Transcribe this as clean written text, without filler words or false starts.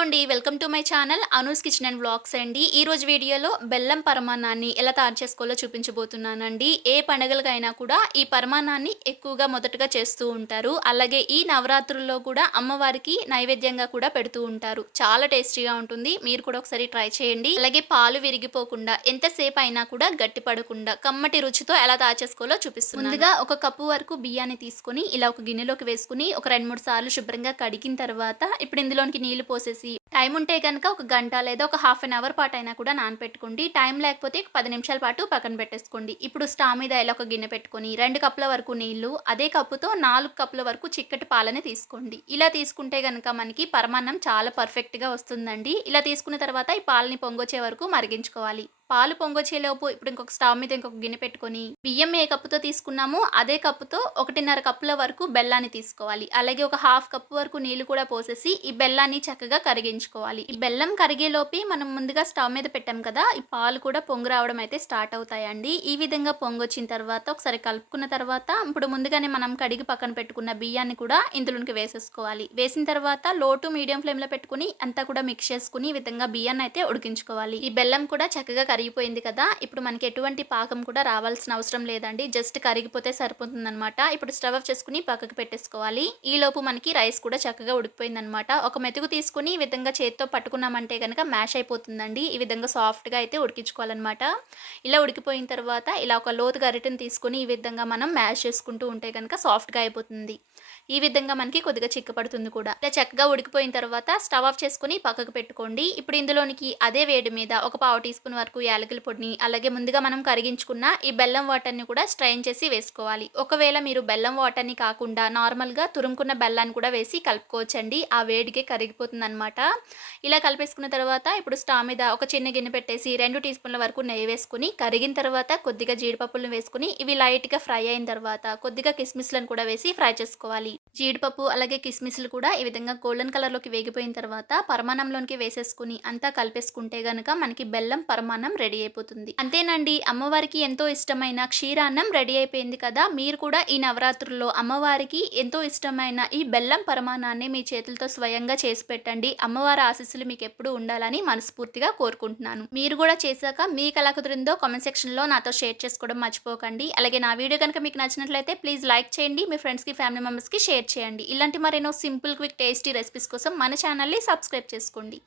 అండి. Welcome to my channel Anu's kitchen and vlogs అండి. ఈరోజు వీడియోలో బెల్లం పరమాన్నాన్ని ఎలా తయారు చేసుకోవాలో చూపించబోతున్నానండి. ఏ పండుగలకైనా కూడా ఈ పరమాన్నాన్ని ఎక్కువగా మొదటగా చేస్తూ ఉంటారు. అలాగే ఈ నవరాత్రుల్లో కూడా అమ్మవారికి నైవేద్యంగా కూడా పెడుతూ ఉంటారు. చాలా టేస్టీగా ఉంటుంది. మీరు కూడా ఒకసారి ట్రై చేయండి. అలాగే పాలు విరిగిపోకుండా ఎంతసేపు అయినా కూడా గట్టి పడకుండా కమ్మటి రుచితో ఎలా తయారు చేసుకోవాలో చూపిస్తున్నాను. ముందుగా ఒక కప్పు వరకు బియ్యాన్ని తీసుకొని ఇలా ఒక గిన్నెలోకి వేసుకుని ఒక 2-3 సార్లు శుభ్రంగా కడిగిన తర్వాత ఇప్పుడు ఇందులోనికి నీళ్లు పోసేసి టైం ఉంటే కనుక ఒక గంట లేదా ఒక హాఫ్ అన్ అవర్ పాటు అయినా కూడా నానపెట్టుకోండి. టైం లేకపోతే ఒక 10 నిమిషాల పాటు పక్కన పెట్టేసుకోండి. ఇప్పుడు స్టవ్ మీద ఇలా ఒక గిన్నె పెట్టుకొని 2 కప్పుల వరకు నీళ్లు, అదే కప్పుతో 4 కప్పుల వరకు చిక్కటి పాలని తీసుకోండి. ఇలా తీసుకుంటే గనుక మనకి పరమాన్నం చాలా పర్ఫెక్ట్‌గా వస్తుందండి. ఇలా తీసుకున్న తర్వాత ఈ పాలని పొంగొచ్చే వరకు మరిగించుకోవాలి. పాలు పొంగొచ్చేలోపు ఇప్పుడు ఇంకొక స్టవ్ మీద ఇంకొక గిన్నె పెట్టుకొని బియ్యం ఏ కప్పుతో తీసుకున్నామో అదే కప్పుతో 1.5 కప్పుల వరకు బెల్లాన్ని తీసుకోవాలి. అలాగే ఒక హాఫ్ కప్పు వరకు నీళ్లు కూడా పోసేసి ఈ బెల్లాన్ని చక్కగా కరిగించుకోవాలి. ఈ బెల్లం కరిగేలోపే మనం ముందుగా స్టవ్ మీద పెట్టాం కదా, ఈ పాలు కూడా పొంగు రావడం అయితే స్టార్ట్ అవుతాయండి. ఈ విధంగా పొంగొచ్చిన తర్వాత ఒకసారి కలుపుకున్న తర్వాత ఇప్పుడు ముందుగానే మనం కడిగి పక్కన పెట్టుకున్న బియ్యాన్ని కూడా ఇందులోనికి వేసేసుకోవాలి. వేసిన తర్వాత లో టు మీడియం ఫ్లేమ్ లో పెట్టుకుని అంతా కూడా మిక్స్ చేసుకుని ఈ విధంగా బియ్యాన్ని అయితే ఉడికించుకోవాలి. ఈ బెల్లం కూడా చక్కగా కరిగిపోయింది కదా, ఇప్పుడు మనకి ఎటువంటి పాకం కూడా రావాల్సిన అవసరం లేదండి. జస్ట్ కరిగిపోతే సరిపోతుందన్నమాట. ఇప్పుడు స్టవ్ ఆఫ్ చేసుకుని పక్కకు పెట్టేసుకోవాలి. ఈ లోపు మనకి రైస్ కూడా చక్కగా ఉడికిపోయిందనమాట. ఒక మెతుకు తీసుకుని ఈ విధంగా చేతితో పట్టుకున్నామంటే కనుక మ్యాష్ అయిపోతుందండి. ఈ విధంగా సాఫ్ట్గా అయితే ఉడికించుకోవాలన్నమాట. ఇలా ఉడికిపోయిన తర్వాత ఇలా ఒక లోతు గరిటెని తీసుకుని ఈ విధంగా మనం మ్యాష్ చేసుకుంటూ ఉంటే కనుక సాఫ్ట్గా అయిపోతుంది. ఈ విధంగా మనకి కొద్దిగా చిక్కపడుతుంది కూడా. ఇలా చక్కగా ఉడికిపోయిన తర్వాత స్టవ్ ఆఫ్ చేసుకుని పక్కకు పెట్టుకోండి. ఇప్పుడు ఇందులోనికి అదే వేడి మీద ఒక పావు టీ స్పూన్ వరకు యాలకుల పొడిని, అలాగే ముందుగా మనం కరిగించుకున్న ఈ బెల్లం వాటర్ని కూడా స్ట్రైన్ చేసి వేసుకోవాలి. ఒకవేళ మీరు బెల్లం వాటర్ని కాకుండా నార్మల్గా తురుముకున్న బెల్లాన్ని కూడా వేసి కలుపుకోవచ్చండి. ఆ వేడికే కరిగిపోతుంది అనమాట. ఇలా కలిపేసుకున్న తర్వాత ఇప్పుడు స్టవ్ మీద ఒక చిన్న గిన్నె పెట్టేసి 2 టీ స్పూన్ల వరకు నెయ్యి వేసుకుని కరిగిన తర్వాత కొద్దిగా జీడిపప్పులను వేసుకుని ఇవి లైట్గా ఫ్రై అయిన తర్వాత కొద్దిగా కిస్మిస్లను కూడా వేసి ఫ్రై చేసుకోవాలి. జీడిపప్పు అలాగే కిస్మిస్లు కూడా ఈ విధంగా గోల్డెన్ కలర్లోకి వేగిపోయిన తర్వాత పరమాన్నంలోనికి వేసేసుకుని అంతా కలిపేసుకుంటే గనుక మనకి బెల్లం పరమాన్నం రెడీ అయిపోతుంది. అంతేనండి, అమ్మవారికి ఎంతో ఇష్టమైన క్షీరాన్నం రెడీ అయిపోయింది కదా. మీరు కూడా ఈ నవరాత్రుల్లో అమ్మవారికి ఎంతో ఇష్టమైన ఈ బెల్లం పరమాన్నాన్ని మీ చేతులతో స్వయంగా చేసి పెట్టండి. అమ్మవారి ఆశీస్సులు మీకు ఎప్పుడూ ఉండాలని మనస్ఫూర్తిగా కోరుకుంటున్నాను. మీరు కూడా చేశాక మీకు ఎలా కుదిరిందో కామెంట్ సెక్షన్లో నాతో షేర్ చేసుకోవడం మర్చిపోకండి. అలాగే నా వీడియో కనుక మీకు నచ్చినట్లయితే ప్లీజ్ లైక్ చేయండి. మీ ఫ్రెండ్స్కి ఫ్యామిలీ మెంబర్స్కి షేర్ చేయండి. ఇలాంటి మరెన్నో సింపుల్ క్విక్ టేస్టీ రెసిపీస్ కోసం మన ఛానల్ని సబ్స్క్రైబ్ చేసుకోండి.